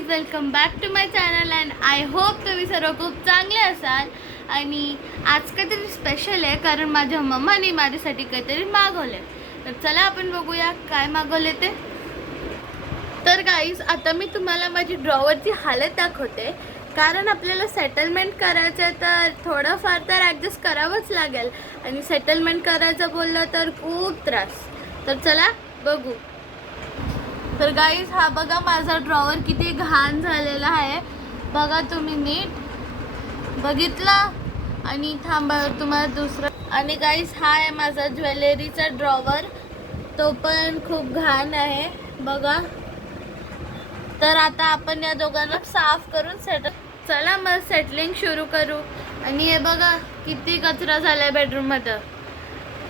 Guys, welcome back to my channel and I hope तुम्ही सर्व खूप चांगले असाल. आणि आज काहीतरी स्पेशल आहे कारण माझ्या मम्माने माझ्यासाठी काहीतरी मागवले. तर चला आपण बघूया काय मागवले ते. तर गाईज, आता मी तुम्हाला माझी ड्रॉवरची हालत दाखवते कारण आपल्याला सेटलमेंट करायचं आहे तर थोडंफार तर ॲडजस्ट करावंच लागेल. आणि सेटलमेंट करायचं बोललं तर खूप त्रास. तर चला बघू. तर गाईज, हा बघा माझा ड्रॉवर किती घाण झालेला आहे. बघा तुम्ही नीट बघितला. आणि थांबा तुम्हाला दुसरं. आणि गाईज, हा आहे माझा ज्वेलरीचा ड्रॉवर. तो पण खूप घाण आहे बघा. तर आता आपण या दोघांना साफ करून चला मग सेटलिंग सुरू करू. आणि हे बघा किती कचरा झालाय बेडरूम मध्ये.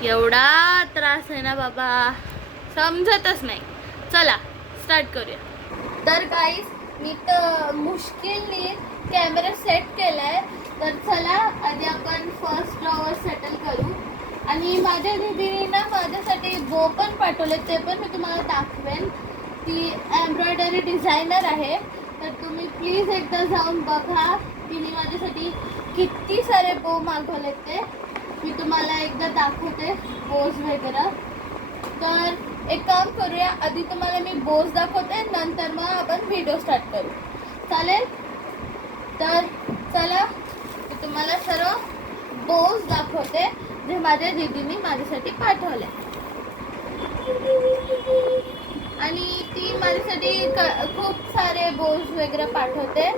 एवढा त्रास आहे ना बाबा, समजतच नाही. चला स्टार्ट करूया. तर गाईज, मी तर मुश्किलने कॅमेरा सेट केलाय. तर चला आधी आपण फर्स्ट ड्रॉवर सेटल करू. आणि माझ्या दीदीने ना माझ्यासाठी बो पण पाठवले, ते पण मी तुम्हाला दाखवेन. ती एम्ब्रॉयडरी डिझायनर आहे, तर तुम्ही प्लीज एकदा जाऊन बघा. तिने माझ्यासाठी किती सारे बो मागवले ते मी तुम्हाला एकदा दाखवते, बोज वगैरे. तर एक काम करूया, आधी तुम्हाला मी बोज दाखवते, नंतर मग आपण व्हिडिओ स्टार्ट करू. चालेल? तर चला मी तुम्हाला सर्व बोज दाखवते जे माझ्या दीदीने माझ्यासाठी पाठवले. आणि ती माझ्यासाठी खूप सारे बोज वगैरे पाठवते.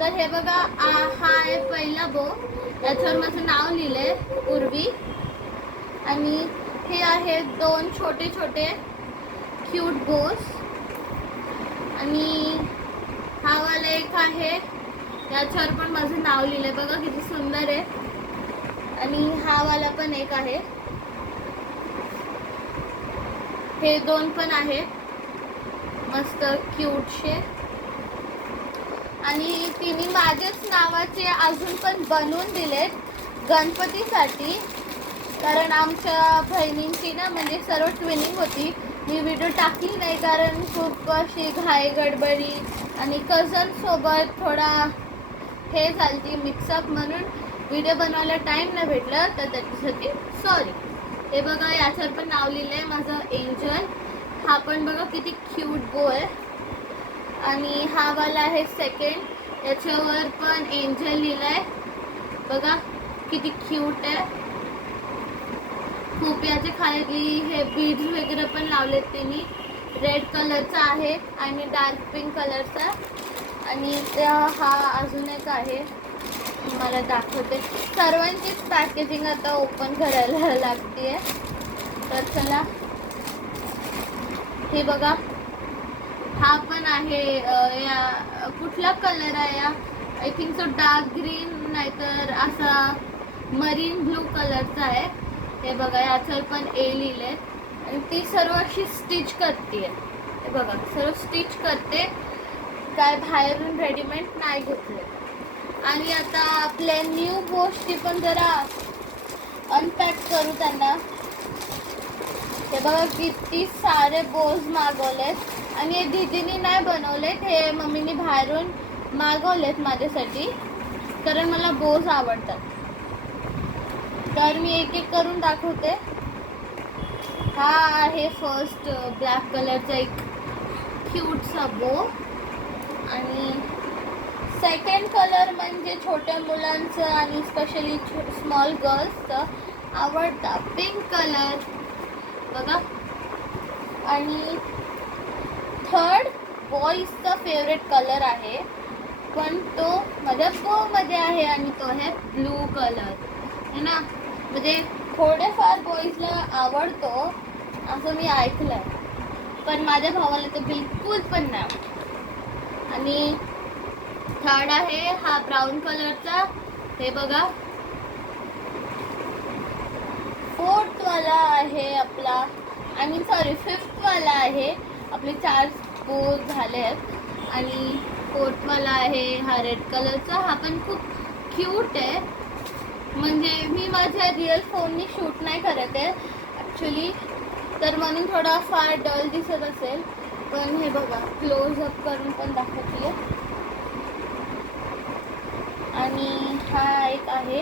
तर हे बघा, हा आहे पहिला बो. याच्यावर माझं नाव लिहिलंय उर्वी. आणि हे आहेत दोन छोटे छोटे क्यूट बोस. आणि हा वाला एक आहे, याच्यावर पण माझं नाव लिहिलंय बघा किती सुंदर आहे. आणि हा वाला पण एक आहे. हे दोन पण आहे मस्त क्यूटशे. आणि तिने माझ्याच नावाचे अजून पण बनवून दिलेत गणपतीसाठी. कारण आमच्या बहिणींची ना म्हणजे सर्व ट्विनिंग होती. मी व्हिडिओ टाकली नाही कारण खूप अशी घाई गडबडी आणि कझन सोबत थोडा हे झाली मिक्सअप, म्हणून व्हिडिओ बनवायला टाईम नाही भेटला. तर त्याच्यासाठी सॉरी. हे बघा याच्यावर पण नाव लिहिलं आहे माझं एंजल. हा पण बघा किती क्यूट बो आहे. आणि हा वाला आहे सेकंड, याच्यावर पण एंजल लिहिलं आहे बघा किती क्यूट आहे. खूप याचे खाली हे बीड्स वगैरे पण लावलेत त्यांनी. रेड कलरचा आहे आणि डार्क पिंक कलरचा. आणि हा अजून एक आहे, मला दाखवते. सर्वांचीच पॅकेजिंग आता ओपन करायला लागते. तर चला, हे बघा हा पण आहे. या कुठला कलर आहे, या I think so dark green नाहीतर असा मरीन ब्लू कलरचा आहे. हे बघा याच्यावर पण ए लिहिलंय. आणि ती सर्व अशी स्टिच करते. हे बघा सर्व स्टिच करते, काय बाहेरून रेडीमेड नाही घेतले. आणि आता आपल्या न्यू गोष्टी पण जरा अनपॅक करू त्यांना. हे बघा किती सारे बोज मागवलेत. आणि हे दीदीने नाही बनवलेत, हे मम्मीने बाहेरून मागवलेत माझ्यासाठी कारण मला बोज आवडतात. तर मी एक एक करून दाखवते. हा आहे फर्स्ट ब्लॅक कलरचा एक क्यूटसा बो. आणि सेकंड कलर म्हणजे छोट्या मुलांचं आणि स्पेशली स्मॉल गर्ल्सचं आवडता पिंक कलर बघा. आणि थर्ड बॉईजचा फेवरेट कलर आहे, पण तो माझ्या बोमध्ये आहे आणि तो आहे ब्लू कलर है ना. म्हणजे थोडेफार बॉईजला आवडतो असं मी ऐकलंय, पण माझ्या भावाला तर बिलकुल पण नाही आवडत. आणि थर्ड आहे हा ब्राऊन कलरचा. हे बघा. फोर्थ वाला आहे आपला, आणि सॉरी फिफ्थ वाला आहे. आपले 4 बोल झाले आहेत. आणि फोर्थ वाला आहे हा रेड कलरचा. हा पण खूप क्यूट आहे. म्हणजे मी माझ्या रिअल फोननी शूट नाही करत आहे ॲक्च्युली, तर म्हणून थोडा फार डल दिसत असेल. पण हे बघा क्लोज अप करून पण दाखवते. आणि हा एक आहे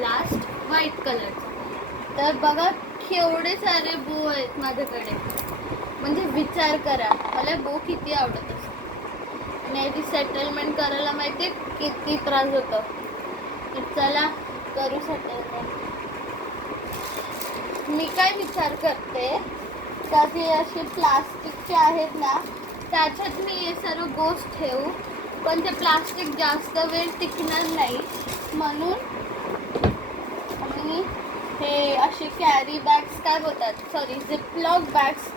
लास्ट व्हाईट कलरचा. तर बघा केवढे सारे बो आहेत माझ्याकडे, म्हणजे विचार करा मला बो किती आवडत असतं. आणि याची सेटलमेंट करायला माहिती आहे किती त्रास होतो. तर चला करू सेटलमेंट. मी काय विचार करते का जे असे प्लास्टिकचे आहेत ना त्याच्यात मी हे सर्व गोष्ट ठेवू, पण ते प्लास्टिक जास्त वेळ टिकणार नाही म्हणून मी हे असे कॅरी बॅग्स काय बोलतात सॉरी झिपलॉक बॅग्स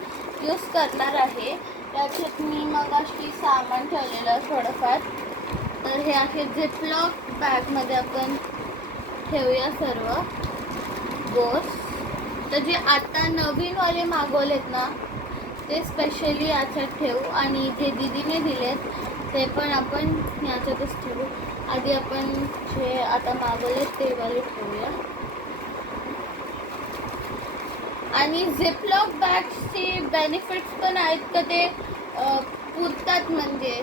यूज करणार आहे. त्याच्यात मी मग अशी सामान ठेवलेलं थोडंफार. तर हे असे झिपलॉक बॅगमध्ये आपण ठेवूया सर्व गोष्ट. तर जे आता नवीनवाले मागवलेत ना ते स्पेशली याच्यात ठेवू आणि जे दीदीने दिलेत ते पण आपण याच्यातच ठेवू. आधी आपण जे आता मागवलेत ते वाले ठेवूया. आणि झिपलॉक बॅग्सचे बेनिफिट्स पण आहेत का ते पुरतात, म्हणजे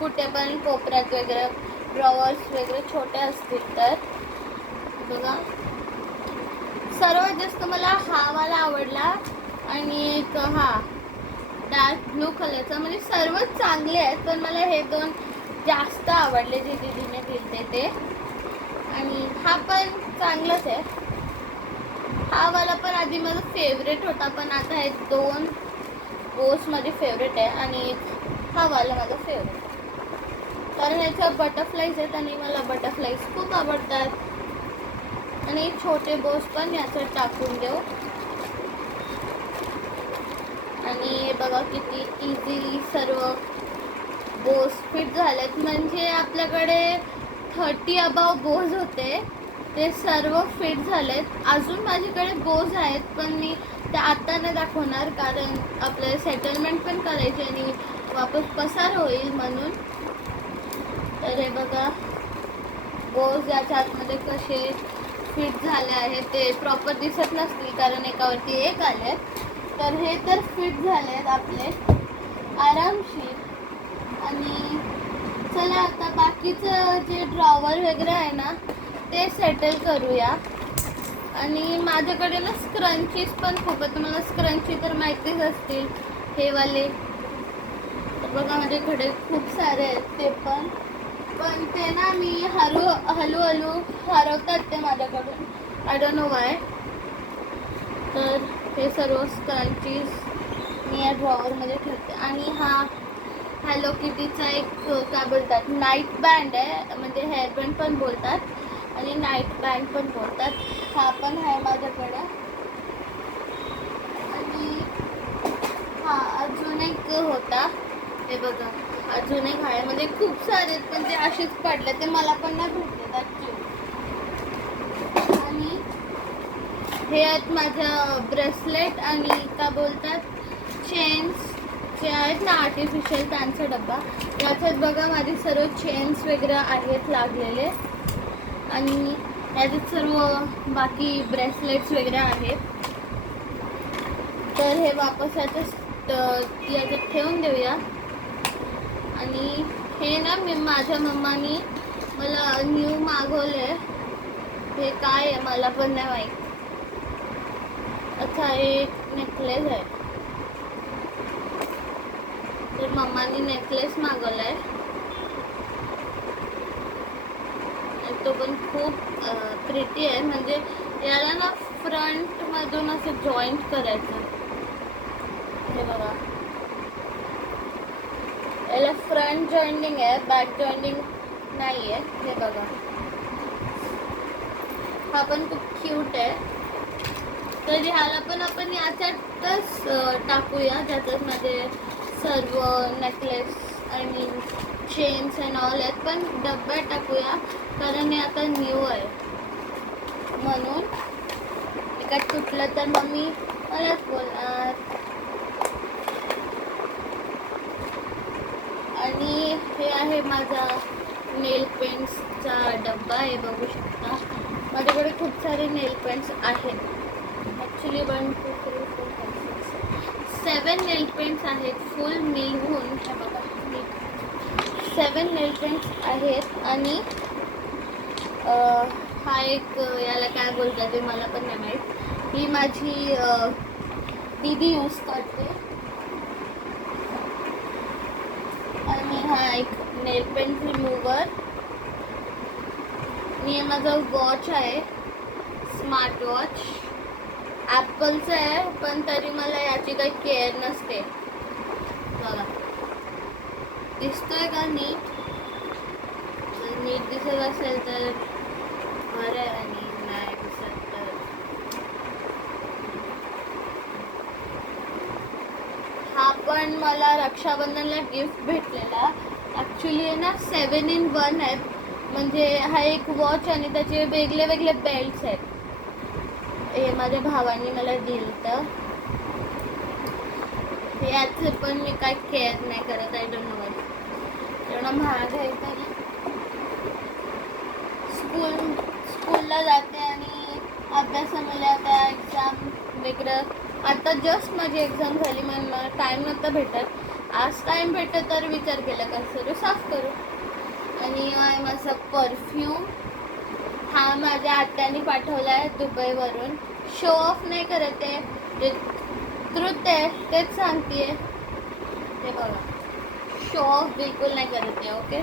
कुठे पण कोपऱ्यात वगैरे ड्रॉवर्स वगैरे छोटे असतील तर. बघा सर्वात जास्त मला हा वाला आवडला आणि एक हा डार्क ब्लू कलरचा. म्हणजे सर्वच चांगले आहेत पण मला हे दोन जास्त आवडले जे दीदीने दिले ते. आणि हा पण चांगलाच आहे. हा वाला पण आधी माझा फेवरेट होता पण आता हे दोन गोष्ट माझी फेवरेट आहे आणि हा वाला माझा फेवरेट कारण ह्याच्या बटरफ्लाईज आहेत आणि मला बटरफ्लाईज खूप आवडतात. आणि छोटे बोस पण याच्यात टाकून देऊ. आणि बघा किती इझिली सर्व बोस फिट झालेत. म्हणजे आपल्याकडे 30 अबाव बोज होते ते सर्व फिट झालेत. अजून माझ्याकडे बोज आहेत पण मी ते आता नाही दाखवणार कारण आपल्याला सेटलमेंट पण करायची आणि वापस पसार होईल म्हणून. तर हे बघा बोज याच्या आतमध्ये कसे फिट झाले आहेत. ते प्रॉपर दिसत नसतील कारण एकावरती एक आले. तर हे तर फिट झाले आहेत आपले आरामशीर. आणि चला आता बाकीचं जे ड्रॉवर वगैरे आहे ना ते सेटल करूया. आणि माझ्याकडे ना स्क्रंचीज पण खूप आहेत. तुम्हाला स्क्रंची तर माहितीच असतील हे वाले. तर बघा माझ्याकडे खूप सारे आहेत ते पण ते ना मी हळूहळू हरवतात ते माझ्याकडून. I don't know Y. तर हे सर्व स्क्रंचीज मी या ड्रॉवरमध्ये ठेवते. आणि हा हॅलो किटीचा एक काय बोलतात नाईट बँड आहे, म्हणजे हेअरबँड पण बोलतात आणि नाईट बँड पण बोलतात. हा पण आहे माझ्याकडे. आणि हा अजून एक होता हे बघा अजून एक आहे. म्हणजे खूप सारे पण ते असेच पडले ते मला पण नाही भेटले ॲक्च्युली. आणि हे आहेत माझ्या ब्रेसलेट आणि का बोलतात चेन्स जे आहेत ना आर्टिफिशियल त्यांचा डब्बा. याच्यात बघा माझे सर्व चेन्स वगैरे आहेत लागलेले आणि याच्यात सर्व बाकी ब्रेसलेट्स वगैरे आहेत. तर हे वापस याच्यात ठेवून देऊया. आणि हे ना मी माझ्या मम्मानी मला न्यू मागवले. हे काय आहे मला पण नाही माहीत. अच्छा हे एक नेकलेस आहे. तर मम्मानी नेकलेस मागवला आहे. तो पण खूप प्रिटी आहे. म्हणजे याला ना फ्रंटमधून असं जॉईंट करायचं. हे बघा याला फ्रंट जॉईंटिंग आहे बॅक जॉईंटिंग नाही आहे. हे बघा हा पण खूप क्यूट आहे. तर ह्याला पण आपण याच्यातच टाकूया ज्याच्यात माझे सर्व necklace I mean chains and all आहेत. पण डब्यात टाकूया कारण हे आता न्यू आहे म्हणून. एका तुटलं तर मग मी मलाच बोलणार. आणि हे आहे माझा नेल पेंट्सचा डब्बा. हे बघू शकता माझ्याकडे खूप सारे नेल पेंट्स आहेत. ॲक्च्युली 1 2 3 4 5 6 7 नेल पेंट्स आहेत फुल मिळून. हे बघा 7 नेल पेंट्स आहेत. आणि हा एक याला काय बोलतात ते मला पण नाही माहीत. ही माझी दीदी यूज करते. आणि हा एक नेल पेंट रिमूव्हर. आणि हे माझं वॉच आहे, स्मार्ट वॉच. ॲपलचं आहे, पण तरी मला याची काही केअर नसते. बघा दिसतोय का नीट? जर नीट दिसत असेल तर बरं आहे, आणि नाही दिसत तर हा पण मला रक्षाबंधनला गिफ्ट भेटलेला. ॲक्च्युली आहे ना 7 in 1 आहेत. म्हणजे हा एक वॉच आणि त्याचे वेगळे वेगळे बेल्ट्स आहेत. हे माझ्या भावाने मला दिलं. याचे पण मी काय केअर नाही करत. I don't know Y. एवढं महाग आहे तरी स्कूलला जाते आणि अभ्यासामध्ये त्या एक्झाम वेगळं. आता जस्ट माझी एक्झाम झाली म्हणून मला टाईम नव्हता भेटत. आज टाईम भेटत तर विचार केला कसं साफ करू. आणि आहे माझा परफ्यूम. हा माझ्या आत्याने पाठवला आहे दुबईवरून. शो ऑफ नाही करत आहे, जे ट्रुथ आहे तेच सांगते. ते बघा, शो ऑफ बिलकुल नाही करत आहे. ओके,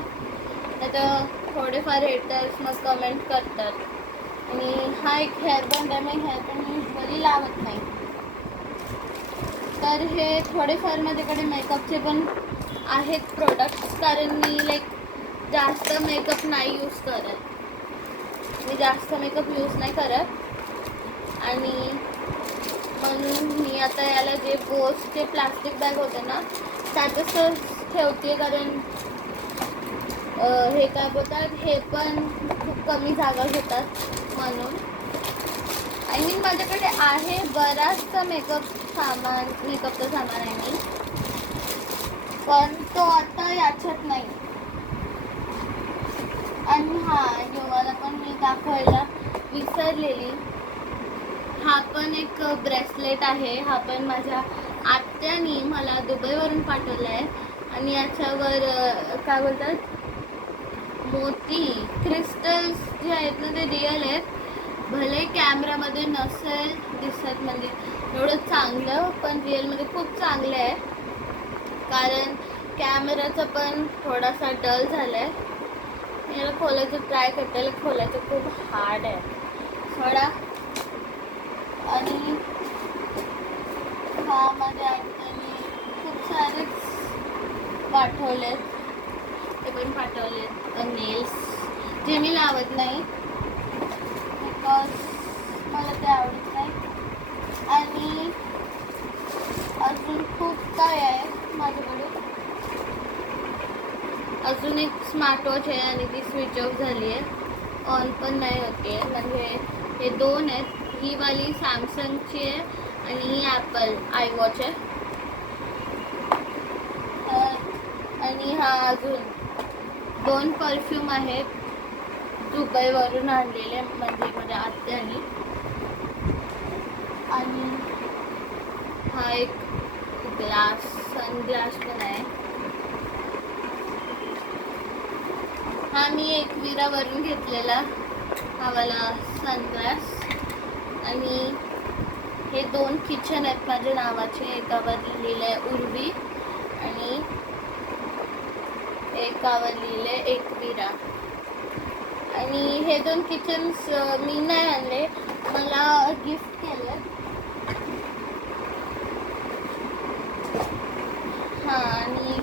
तर थोडेफार हेटर्स मग कमेंट करतात. आणि हा एक हेअरबँड आहे. मी हेअरबँड युजली लावत नाही. तर हे थोडेफार माझ्याकडे मेकअपचे पण आहेत प्रोडक्ट्स, कारण मी जास्त मेकअप नाही यूज करत. मी जास्त मेकअप यूज नाही करत. आणि म्हणून मी आता याला जे बोसचे प्लास्टिक बॅग होते ना त्यातच ठेवते, कारण हे काय बोलतात, हे पण खूप कमी जागा घेतात म्हणून. आय मीन माझ्याकडे आहे बराचसा मेकअपचं सामान आहे मी, पण तो आता याच्यात नाही. आणि हा योगाला पण मी दाखवायला विसरलेली. हा पण एक ब्रेसलेट आहे. हा पण माझ्या आत्यानी मला दुबईवरून पाठवला आहे. आणि याच्यावर काय बोलतात, मोती क्रिस्टल्स जे आहेत ना ते रिअल आहेत. भले कॅमेरामध्ये नसेल दिसत म्हणजे एवढं चांगलं, पण रिअलमध्ये खूप चांगलं आहे. कारण कॅमेराचा पण थोडासा डल झाला आहे. याला खोलायचं ट्राय करते. खोलायचं खूप हार्ड आहे थोडा. आणि हा माझ्या आईने खूप सारेच पाठवलेत. ते पण पाठवलेत नेल्स, जे मी लावत नाही बिकॉज मला ते आवडत नाही. आणि अजून खूप काय आहे माझ्याकडे. अजून एक स्मार्ट वॉच आहे आणि ती स्विच ऑफ झाली आहे, ऑन पण नाही होते. म्हणजे हे दोन आहेत. ही वाली सॅमसंगची आहे आणि ही ॲपल आय वॉच आहे. आणि हा अजून 2 परफ्यूम आहेत दुबईवरून आणलेले, म्हणजे माझ्या आत्यानी. आणि हा एक सनग्लास पण आहे. हा मी एकविरावरून घेतलेला हा वाला सनग्लास. आणि हे 2 किचन आहेत माझ्या नावाचे. एकावर लिहिलेलं आहे उर्वी आणि एकावर लिहिलं आहे एकविरा. आणि हे 2 किचन्स मी नाही आणले, मला गिफ्ट केले. हां, आणि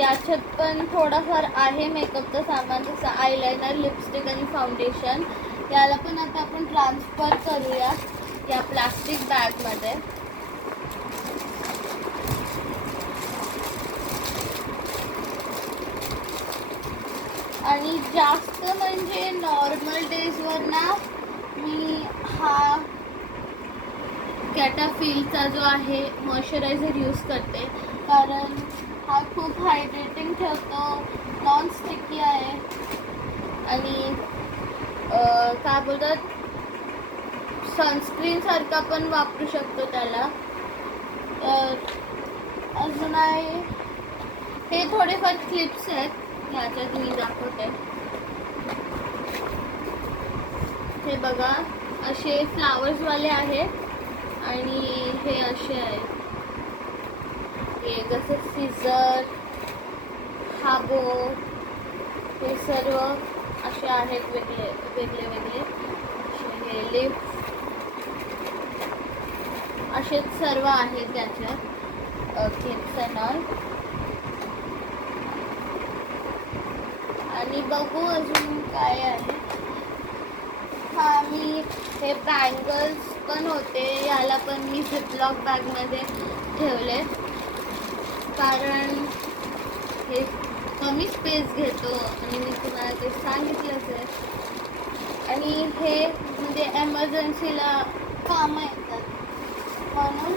याच्यात पण थोडाफार आहे मेकअपचं सामान, जसं आयलायनर, लिपस्टिक आणि फाउंडेशन. याला पण आता आपण ट्रान्सफर करूया या प्लास्टिक बॅगमध्ये. आणि जास्त म्हणजे नॉर्मल डेजवर ना मी हा कॅटाफिलचा जो आहे मॉइश्चरायझर यूज करते, कारण हा खूप हायड्रेटिंग ठेवतो, नॉन स्टिकी आहे. आणि काय बोलतात, सनस्क्रीन सारखा पण वापरू शकतो त्याला. तर अजून आहे हे थोडेफार क्लिप्स आहेत, ह्याच्यात मी दाखवते. हे बघा असे फ्लावर्सवाले आहेत आणि हे असे आहेत. हे जसं सीझर, हाबो, हे सर्व असे आहेत वेगळे वेगळे वेगळे. हे लिफ्ट असेच सर्व आहेत त्याच्यात क्लिप्स अँड ऑल. आणि बघू अजून काय आहे. हा मी हे बँगल्स पण होते, याला पण मी झिपलॉक बॅगमध्ये ठेवले कारण हे कमी स्पेस घेतो आणि मी तुम्हाला ते सांगितलंच आहे. आणि हे म्हणजे एमर्जन्सीला कामं येतात म्हणून.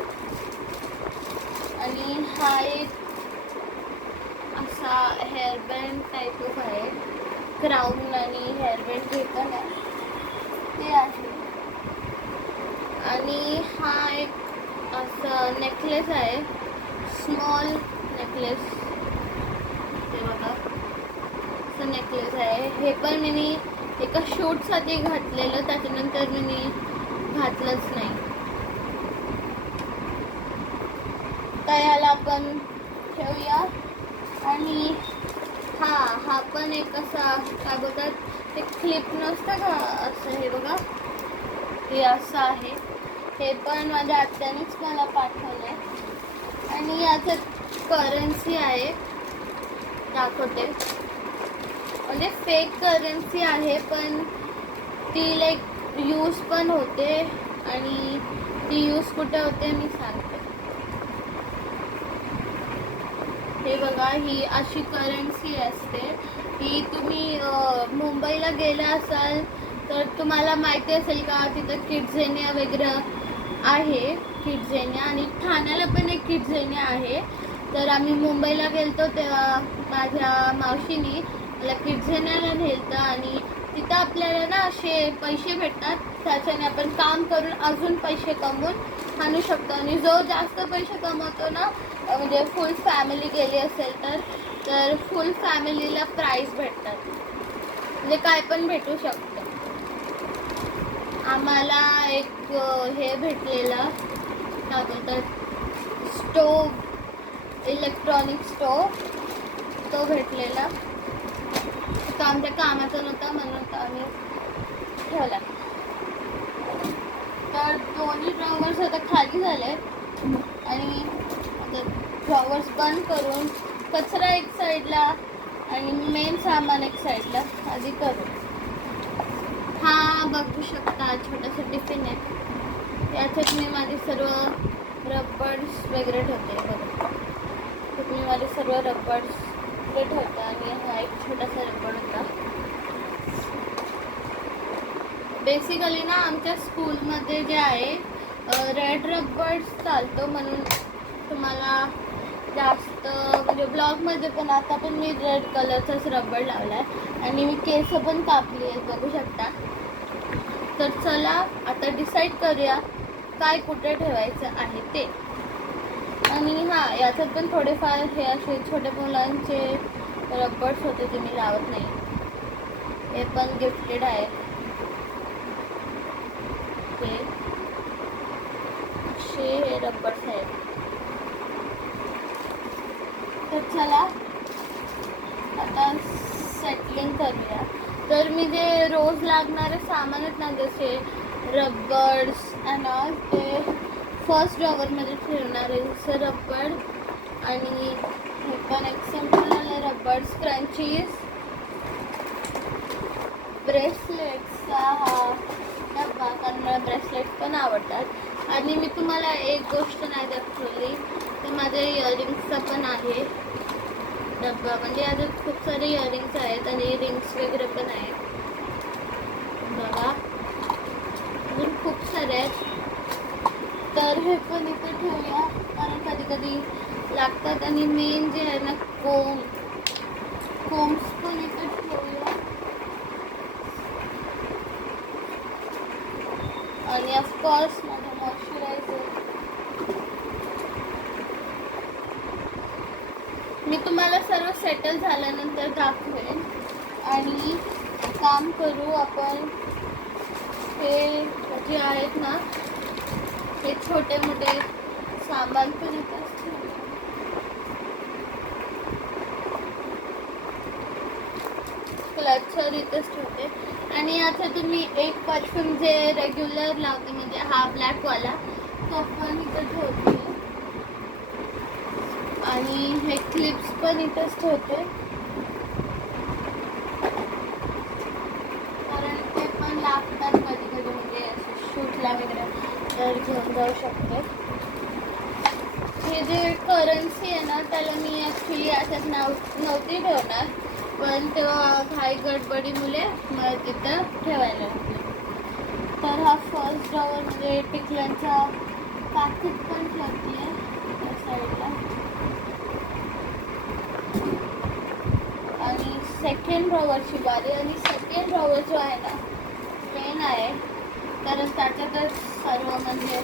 आणि हा एक असा हेअरबँड टाईप ऑफ आहे, क्राऊन आणि हेअरबँड घेतं ना ते आहे. आणि हा एक असं नेकलेस आहे, स्मॉल नेकलेस. ते बघा असं नेकलेस आहे. हे पण मी एका शूटसाठी घातलेलं, त्याच्यानंतर मी घातलंच नाही. तर याला आपण ठेवूया. आणि हा पण एक असा काय बोलतात ते क्लिप नसतं का असं, हे बघा हे असं आहे. हे पण माझ्या आत्यानेच मला पाठवलं आहे. आणि याच्यात करन्सी आहे, दाखवते. म्हणजे फेक करन्सी आहे पण ती लाईक यूज पण होते. आणि ती यूज कुठे होते मी सांगते. हे बघा ही अशी करन्सी असते. ही तुम्ही मुंबईला गेला असाल तर तुम्हाला माहिती असेल का, तिथं किड्झेनिया वगैरे आहे. किड्झेनिया आणि ठाण्याला पण एक किड्झेनिया आहे. तर आम्ही मुंबईला गेलतो तेव्हा माझ्या मावशीनी मला किड्झेनियाला नेलतं. आणि तिथं आपल्याला ना असे पैसे भेटतात, त्याच्याने आपण काम करून अजून पैसे कमवून आणू शकतो. आणि जो जास्त पैसे कमवतो ना, म्हणजे फुल फॅमिली गेली असेल तर फुल फॅमिलीला प्राईज भेटतात. म्हणजे काय पण भेटू शकतं. आम्हाला एक हे भेटलेलं काय बोलतात स्टोव, इलेक्ट्रॉनिक स्टोव तो भेटलेला. तो आमच्या कामाचा नव्हता म्हणून आम्ही ठेवला. तर दोन्ही ड्रॉवर्स आता खाली झाले आणि आता ड्रॉवर्स बंद करून कचरा एक साईडला आणि मेन सामान एक साईडला आधी करू. हा बघू शकता छोटासा टिफिन आहे. याच्यात मी माझे सर्व रबर्स वगैरे ठेवते. बघा मी माझे सर्व रबर्स इकडे ठेवते. आणि हा एक छोटासा रबर होता. बेसिकली ना आमच्या स्कूलमध्ये जे आहे रेड रबर्स चालतो म्हणून तुम्हाला जास्त म्हणजे ब्लॉगमध्ये पण आता पण मी रेड कलरचाच रबर लावला आहे. आणि मी केस पण कापली आहेत बघू शकता. तर चला आता डिसाईड करूया काय कुठे ठेवायचं आहे ते. आणि याच्यात पण थोडेफार हे असे छोट्या मुलांचे रबर्स होते ते मी लावत नाही. हे पण गिफ्टेड आहे. हे रबर्स आहेत. तर चला आता सेटलिंग करूया. तर मी जे रोज लागणारे सामान आहेत ना, जसे रबर्स अँड ऑल, ते फर्स्ट ड्रॉवरमध्ये ठेवणार आहे. जसं रबर आणि हे पण एक सिम्पल आले रबर्स, क्रंचीज, ब्रेसलेट्सचा हा डब्बा, कारण मला ब्रेसलेट्स पण आवडतात. आणि मी तुम्हाला एक गोष्ट नाही दाखवली, तर माझ्या इयरिंग्सचा पण आहे डब्बा. म्हणजे याच्यात खूप सारे इयरिंग्स आहेत आणि रिंग्स वगैरे पण आहेत बघा, अजून खूप सारे आहेत. तर हे पण इथे ठेवूया कारण कधी कधी लागतात. आणि मेन जे आहे ना कोम्स पण इथे ठेवूया. आणि ऑफकोर्स माझं मॉइश्चरायझर. मी तुम्हाला सर्व सेटल झाल्यानंतर दाखवेन. आणि काम करू आपण हे जे आहेत ना हे छोटे मोठे सामान पण येतात. क्लचर इथेच ठेवते आणि आता तुम्ही एक परफ्यूम जे रेग्युलर लावते म्हणजे हा ब्लॅकवाला तो पण इथं ठेवते आणि हे क्लिप्स पण इथेच ठेवते कारण ते पण लागतात कधी कधी म्हणजे शूटला वगैरे तर घेऊन जाऊ शकते. हे जे करन्सी आहे ना त्याला मी ॲक्च्युली याच्यात नव्हती ठेवणार पण तेव्हा घाई गडबडीमुळे मला तिथं ठेवायला लागले. तर हा फर्स्ट ड्रॉवर म्हणजे टिकल्यांचा पॅकेट पण ठेवते त्या साईडला आणि सेकंड ड्रॉवरची बारी आणि सेकंड ड्रॉवर जो आहे ना मेन आहे कारण त्याच्यातच सर्व म्हणजे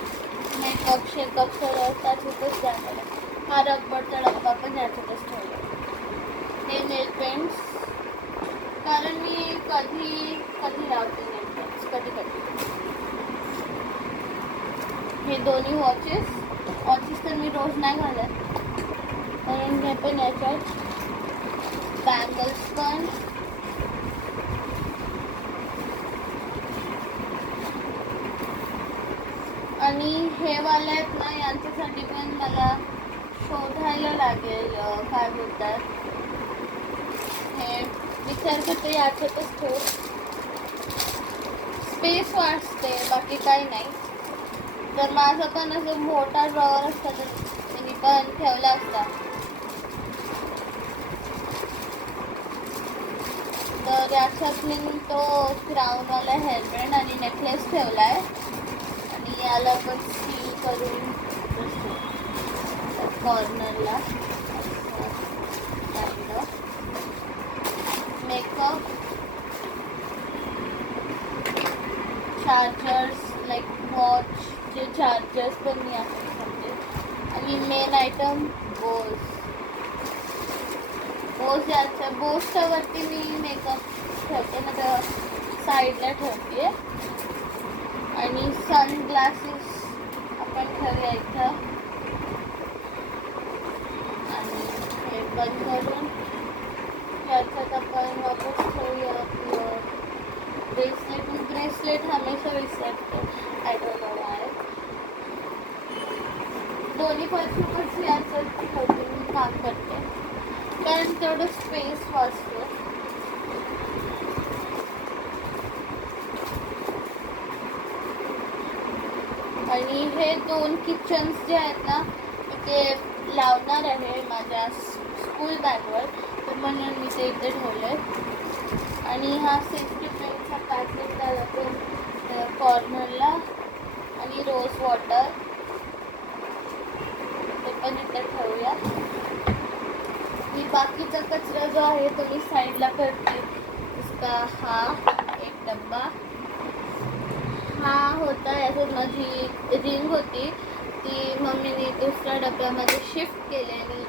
मेकअप शेकअप सगळं त्याच्यातच जाणार आहे. हा रबरचा डब्बा पण याच्यातच ठेवला. हे नेल पेंट्स कारण मी कधी कधी लावते नेल पेंट्स कधी कधी. हे दोन्ही वॉचेस तर मी रोज नाही घालत कारण हे पण याच्यात बँगल्स पण आणि हे वाले आहेत ना यांच्यासाठी पण मला शोधायला लागेल काय बोलतात हे विचार करते याच्यातच ठेव स्पेस वाचते बाकी काही नाही. तर माझा पण असं मोठा ड्रॉवर असता तर मी पण ठेवला असता. तर याच्यात मी तो क्राऊनवाला हेअरबँड आणि नेकलेस ठेवला आहे आणि याला पण सील करून कॉर्नरला मेकअप चार्जर्स लाईक वॉचचे चार्जर्स पण मी असू शकते आणि मेन आयटम बोसच्या वरती मी मेकअप ठेवते ना तर साईडला ठेवते आणि सनग्लासेस आपण ठेवूया इथं आणि हे बंद करून याच्यात आपण वापस ठेवूया आपलं ब्रेसलेट हमेशा विसरते आय डोंट नो व्हाय. दोन्ही परफ्यूमच याच्यात ठेवते मी काम करते कारण तेवढं स्पेस वाचतो. आणि हे दोन किचन्स जे आहेत ना ते लावणार आहे माझ्या स्कूल बॅगवर तर म्हणून मी ते इथे ठेवले आणि हा सेफ्टी पेनचा पॅकेट त्याला तो कॉर्नरला आणि रोज वॉटर ते पण इथे ठेवूया. मी बाकीचा कचरा जो आहे तो मी साईडला करते. इसका हा एक डब्बा हा होता याच्यात माझी रिंग होती ती मम्मीने दुसऱ्या डब्यामध्ये शिफ्ट केली आणि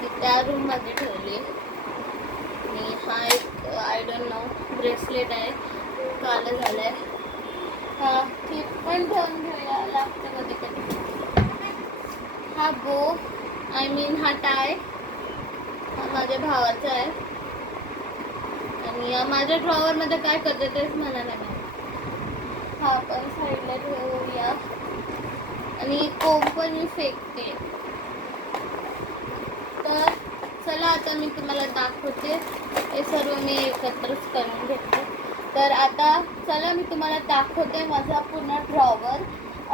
ती त्या रूममध्ये ठेवली आणि हा एक आय डोंट नो ब्रेसलेट आहे काला झाला आहे. हा क्लिप पण ठेवून घेऊया लागतं कधी कधी. हा बो आय मीन हा टाय हा माझ्या भावाचा आहे आणि माझ्या ड्रॉवरमध्ये काय करते तेच मला नाही माहिती. हा पण साईडला ठेवूया आणि कोंब पण मी फेकते. तर चला आता मी तुम्हाला दाखवते हे सर्व मी एकत्रच करून घेते. तर आता चला मी तुम्हाला दाखवते माझा पूर्ण ड्रॉवर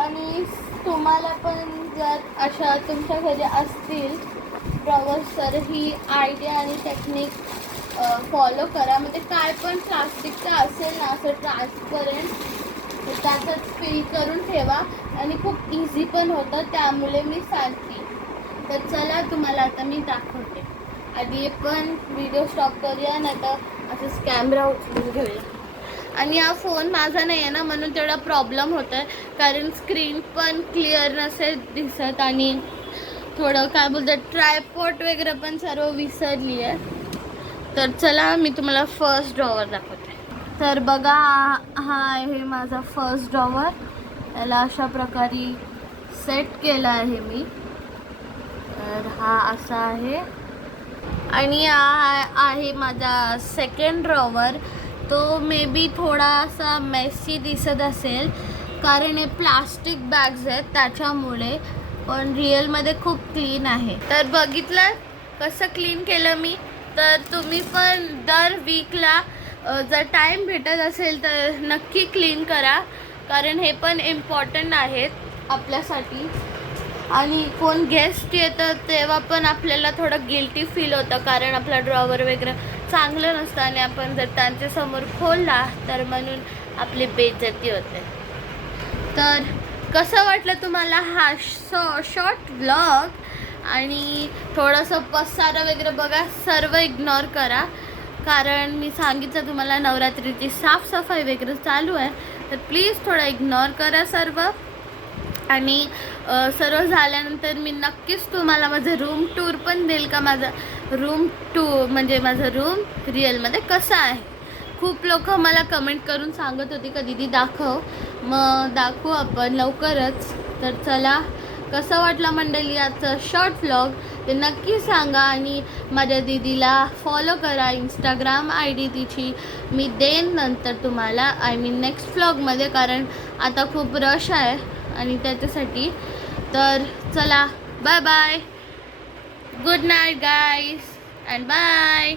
आणि तुम्हाला पण जर अशा तुमच्या घरी असतील ड्रॉवर्स तर ही आयडिया आणि टेक्निक फॉलो करा. म्हणजे काय पण प्लास्टिकचं असेल ना असं ट्रान्सपरंट त्याच्यात फिल करून ठेवा आणि खूप इझी पण होतं त्यामुळे मी सांगते. तर चला तुम्हाला आता मी दाखवते. आधी पण व्हिडिओ स्टॉप करूया नाही तर असंच कॅमेरा उचलून घेऊया. आणि हा फोन माझा नाही आहे ना म्हणून तेवढा प्रॉब्लेम होत आहे कारण स्क्रीन पण क्लिअर नसेल दिसत आणि थोडं काय बोलतात ट्रायपॉड वगैरे पण सर्व विसरली आहे. तर चला मी तुम्हाला फर्स्ट ड्रॉवर दाखवते. तर बघा हा आहे माझा फर्स्ट ड्रॉवर. याला अशा प्रकारे सेट केला आहे मी. तर हा असा आहे. आणि हा आहे माझा सेकंड ड्रॉवर. तो मे बी थोडासा मेसी दिसत असेल कारण हे प्लास्टिक बॅग्स आहेत त्याच्यामुळे, पण रिअलमध्ये खूप क्लीन आहे. तर बघितलं कसं क्लीन केलं मी. तर तुम्ही पण दर वीकला जर टाईम भेटत असेल तर नक्की क्लीन करा, कारण हे पण इम्पॉर्टंट आहेत आपल्यासाठी. आणि कोण गेस्ट येतं तेव्हा पण आपल्याला थोडं गिल्टी फील होतं, कारण आपला ड्रॉवर वगैरे चांगलं नसतं आणि आपण जर त्यांच्यासमोर खोलला तर म्हणून आपली बेइज्जती होते. तर कसं वाटलं तुम्हाला हा शॉर्ट व्लॉग? आणि थोडंसं पसारा वगैरे बघा, सर्व इग्नोर करा, कारण मी सांगितलं तुम्हाला नवरात्रीची साफसफाई वगैरे चालू आहे. तर प्लीज थोडं इग्नोर करा सर्व. आणि सर्व झाल्यानंतर मी नक्कीच तुम्हाला माझं रूम टूर पण देईल का माझा रूम टूर म्हणजे माझं रूम रिअलमध्ये कसं आहे. खूप लोक मला कमेंट करून सांगत होती का दीदी दाखव, मग दाखवू आपण लवकरच. तर चला, कसं वाटलं मंडळी आजचं शॉर्ट व्लॉग ते नक्की सांगा. आणि माझ्या दीदीला फॉलो करा, इंस्टाग्राम ID तिची मी देईन नंतर तुम्हाला, आय मीन नेक्स्ट व्लॉगमध्ये, कारण आता खूप रश आहे आणि त्याच्यासाठी. तर चला, bye bye, good night guys and bye.